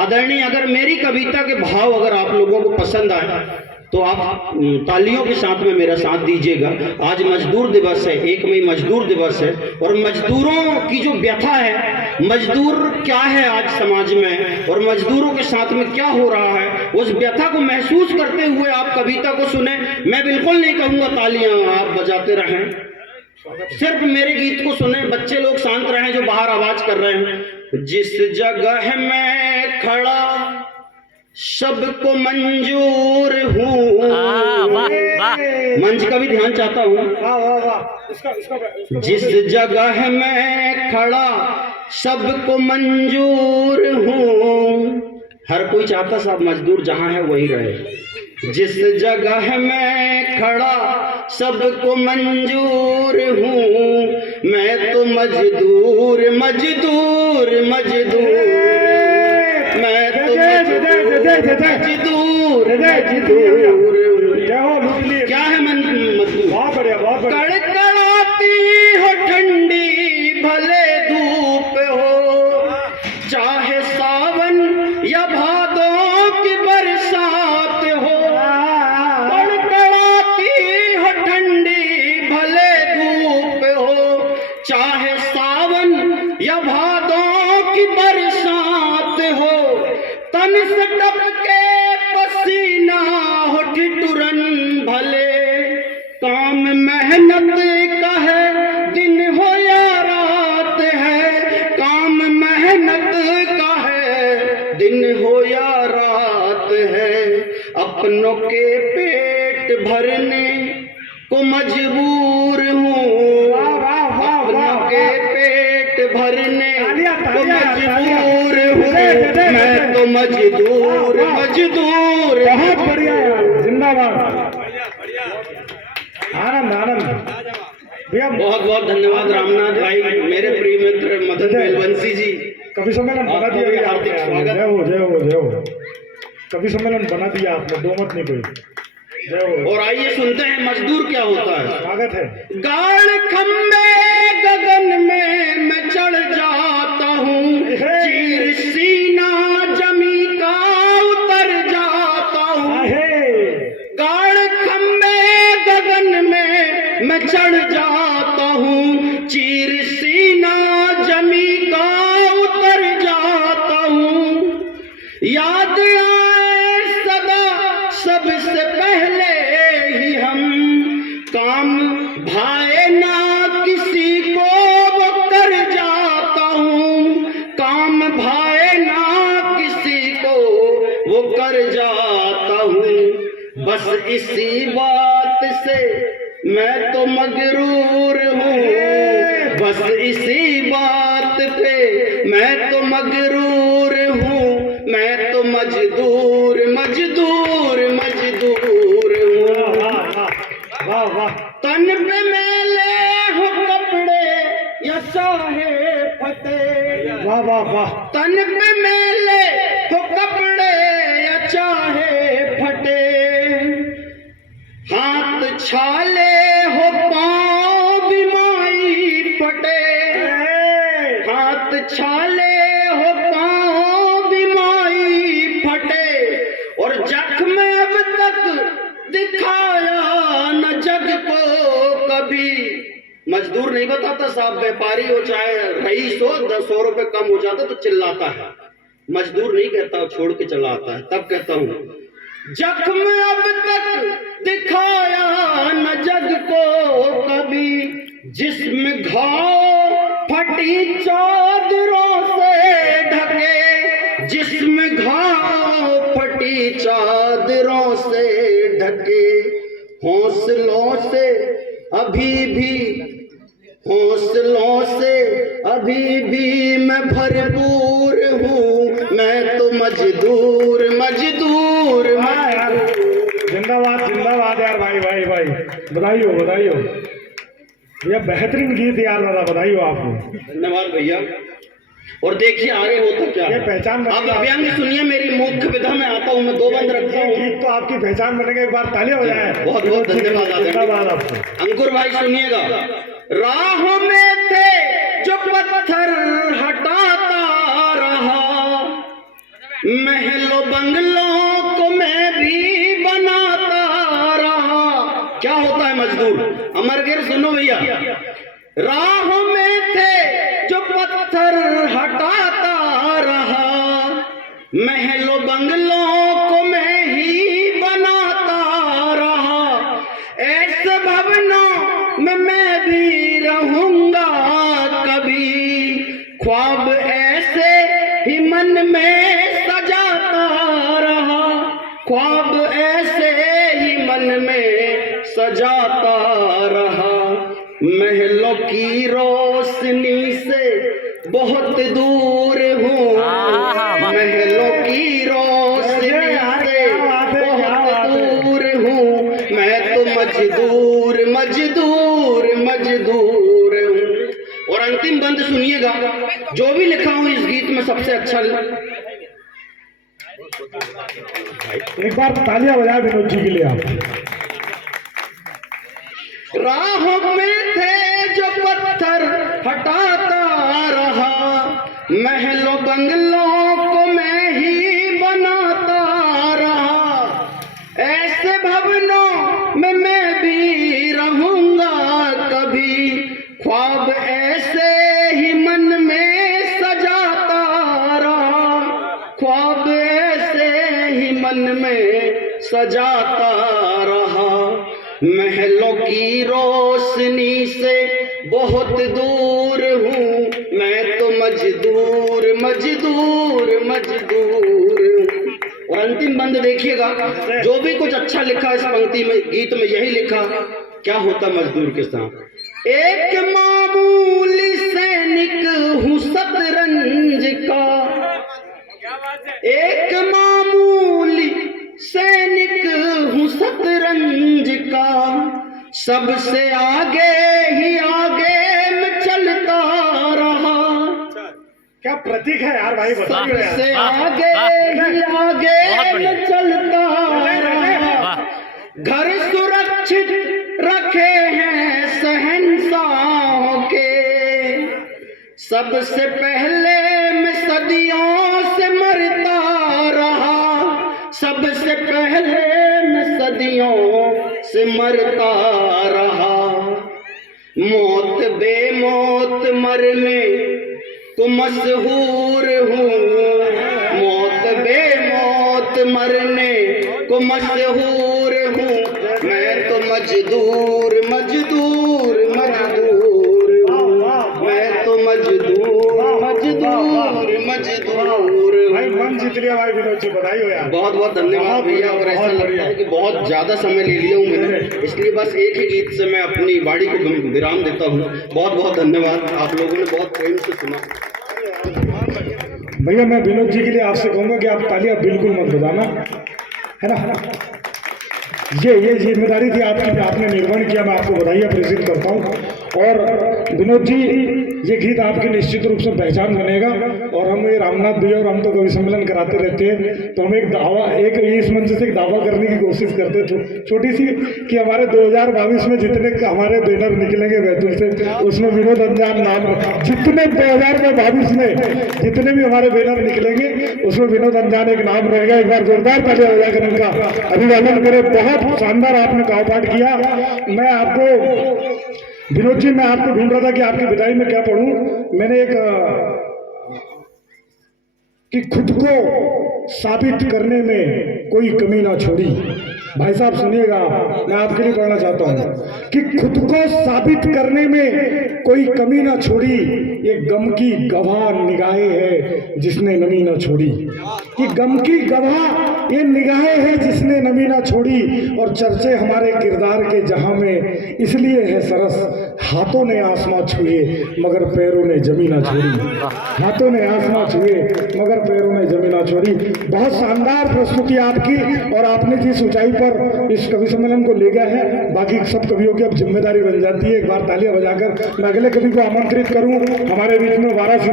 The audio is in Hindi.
आदरणीय, अगर मेरी कविता के भाव अगर आप लोगों को पसंद आए तो आप तालियों के साथ में मेरा साथ दीजिएगा। आज मजदूर दिवस है, 1 मई मजदूर दिवस है, और मजदूरों की जो व्यथा है, मजदूर क्या है आज समाज में और मजदूरों के साथ में क्या हो रहा है, उस व्यथा को महसूस करते हुए आप कविता को सुने। मैं बिल्कुल नहीं कहूँगा तालियां आप बजाते रहें, सिर्फ मेरे गीत को सुने। बच्चे लोग शांत रहें जो बाहर आवाज कर रहे हैं। जिस जगह मैं खड़ा सबको मंजूर हूँ, मंच का भी ध्यान चाहता हूँ। जिस जगह मैं खड़ा सबको मंजूर हूँ, हर कोई चाहता सब मजदूर जहाँ है वही रहे। जिस जगह मैं खड़ा सबको मंजूर हूँ, मैं तो मजदूर मजदूर मजदूर, मैं तो मजदूर मजदूर। क्या है मजदूर? कड़कड़ाती हो ठंडी भले धूप हो, चाहे सावन या भादों की बरसात हो। कड़कड़ाती हो ठंडी भले धूप हो, चाहे सावन या भादों की बरसात हो। तन से टपके पसीना हो ठिठुरन भले, काम मेहनत का है दिन हो या रात है, काम मेहनत का है दिन हो या रात है। अपनों के पेट भरने को मजबूर हूँ, अपनों के पेट भरने को मजबूर हूँ, मैं तो मजदूर मजदूर। बहुत बढ़िया, जिंदाबाद, आनंद आनंद भैया। बहुत बहुत धन्यवाद रामनाथ भाई, मेरे प्रिय मित्र मदन बेलवंशी जी। कवि सम्मेलन बना दिया, हार्दिक स्वागत। जय हो जय हो जय हो। कवि सम्मेलन बना दिया आपने, दो मत नहीं कोई। जय हो। और आइए सुनते हैं मजदूर क्या होता है। स्वागत है। गाड़ खंबे गगन में मैं चढ़ जाता हूँ, चीर सीना जमी का उतर जाता हूँ। गाड़ खंबे गगन में मैं चढ़ जाता हूँ, चीर सीना जमी का उतर जाता हूँ। याद आए सदा सबसे पहले ही हम, काम भाए ना किसी को वो कर जाता हूँ, काम भाए ना किसी को वो कर जाता हूँ। बस इसी बात से मैं तो मगरूर हूँ, बस इसी बात पे मैं तो मगरूर हूँ, मैं तो मजदूर मजदूर मजदूर हूँ। वाह वाह। तन पे मैले हो कपड़े या चाहे फटे, वाह वाह वाह। तन पे मैले हो कपड़े या चाहे फटे, हाथ छाले हो पाँव बिमाई फटे, हाथ छाले हो पाँव बिमाई फटे। और जख्म अब तक दिखाया न जग को कभी। मजदूर नहीं बताता साहब, व्यापारी हो चाहे रईस हो, 10 रुपए कम हो जाता तो चिल्लाता है। मजदूर नहीं कहता, छोड़ के चला आता है। तब कहता हूँ जख्म अब तक दिखाया न जग को कभी, जिस्म घाव फटी चादरों से ढके, जिस्म घाव फटी चादरों से ढके। हौसलों से अभी भी, हौसलों से अभी भी मैं भरपूर हूँ, मैं तो मजदूर मजदूर। जिंदाबाद जिंदाबाद यार, भाई भाई भाई, बधाई हो बधाई हो भैया, बेहतरीन गीत यार, दादा बधाई हो आपको। धन्यवाद भैया। और देखिए आगे होता क्या ये है। पहचान आप अभ्यंग सुनिए, मेरी मुख्य विधा में आता हूँ, मैं 2 बंद रखता हूँ। गीत तो आपकी पहचान बनेगा, एक बार तालियां हो जाए। बहुत बहुत धन्यवाद। धन्यवाद आपको। अंकुर भाई सुनिएगा। राह में थे जो पत्थर हटाता रहा, महलों बंगलों को मैं भी बनाता रहा। क्या होता है मजदूर? अमर गिर सुनो भैया। राहों में थे जो पत्थर हटाता रहा, महलों बंगलों को मैं ही बनाता रहा। ऐसे भवनों में मैं भी रहूंगा कभी, ख्वाब ऐसे ही मन में सजाता रहा, ख्वाब ऐसे ही मन में सजाता रहा। महलों की रोशनी से बहुत दूर हूँ, महलों की रोशनी से बहुत दूर हूँ। मैं तो मजदूर मजदूर मजदूर हूँ। और अंतिम बंद सुनिएगा, जो भी लिखा हूँ इस गीत में सबसे अच्छा। एक बार तालियां बजाए विनोद जी के लिए आप। राहों में थे जो पत्थर हटाता रहा, महलों बंगलों को मैं ही बनाता रहा। ऐसे भवनों में मैं भी रहूंगा कभी, ख्वाब ऐसे ही मन में सजाता रहा, ख्वाब ऐसे ही मन में सजाता रहा। महलों की रोशनी से बहुत दूर हूँ, मैं तो मजदूर मजदूर मजदूर हूँ। और अंतिम बंद देखिएगा, जो भी कुछ अच्छा लिखा इस पंक्ति में, गीत में यही लिखा। क्या होता मजदूर के साथ? एक मामूली सैनिक हूँ शतरंज का, एक मामूली सैनिक हूँ शतरंज का, सबसे आगे ही आगे मैं चलता रहा। क्या प्रतीक है यार भाई, बताइए यार। सबसे आगे ही आगे मैं चलता रहा। घर सुरक्षित रखे हैं शहंशाहों के, सबसे पहले मैं सदियों से मरता रहा, सबसे पहले मैं सदियों से मरता रहा। मौत बेमौत मरने को मशहूर हूँ, मौत बेमौत मरने को मशहूर हूँ। मैं तो मजदूर मजदूर मजदूर हूँ, मैं तो मजदूर मजदूर मजदूर। भाई मन जीत लिया भाई विनोद जी, बधाई हो यार। बहुत बहुत धन्यवाद भैया। और ऐसा लगता है कि बहुत ज़्यादा समय ले लिया हूँ मैंने, इसलिए बस एक ही गीत से मैं अपनी वाणी को विराम देता हूँ। बहुत बहुत धन्यवाद, आप लोगों ने बहुत प्रेम से सुना। भैया मैं विनोद जी के लिए आपसे कहूँगा कि आप तालियां बिल्कुल मत बजाना, है ना। ये जिम्मेदारी थी आपकी, आपने निर्वहन किया, मैं आपको बधाई प्रेजेंट करता हूँ। और विनोद जी, ये गीत आपकी निश्चित रूप से पहचान बनेगा। और हम ये रामनाथ भैया और हम तो कवि सम्मेलन कराते रहते हैं, तो हम एक दावा, एक इस मंच से एक दावा करने की कोशिश करते थे छोटी सी, कि हमारे 2022 में जितने हमारे बैनर निकलेंगे बैतूल से, उसमें विनोद अंजान नाम, जितने 2022 में जितने भी हमारे बैनर निकलेंगे उसमें विनोद अंजान एक नाम रहेगा। एक बार जोरदार तालियां बजाकर उनका अभिवादन करें। बहुत शानदार आपने काव पाठ किया। मैं आपको विनोद जी, मैं आपको ढूंढ रहा था कि आपकी विदाई में क्या पढ़ूं। मैंने एक कि खुद को साबित करने में कोई कमी ना छोड़ी। भाई साहब सुनिएगा, मैं आपके लिए पढ़ना चाहता हूं कि खुद को साबित करने में कोई कमी ना छोड़ी, ये गम की गवाह निगाहें है जिसने नमी ना छोड़ी। कि गम की गवाह ये निगाहें है जिसने नमी ना छोड़ी। और चर्चे हमारे किरदार के जहां में इसलिए है सरस, हाथों ने आसमां छुए मगर पैरों ने जमी ना छोड़ी। हाथों ने आसमां छुए मगर पैरों ने जमी ना छोड़ी। बहुत शानदार प्रस्तुति आपकी, और आपने जिस ऊंचाई पर इस कवि सम्मेलन को ले गया है, बाकी सब कवियों की अब जिम्मेदारी बन जाती है। एक बार तालियां बजाकर मैं अगले कवि को आमंत्रित करूं हमारे बीच में। वाराणसी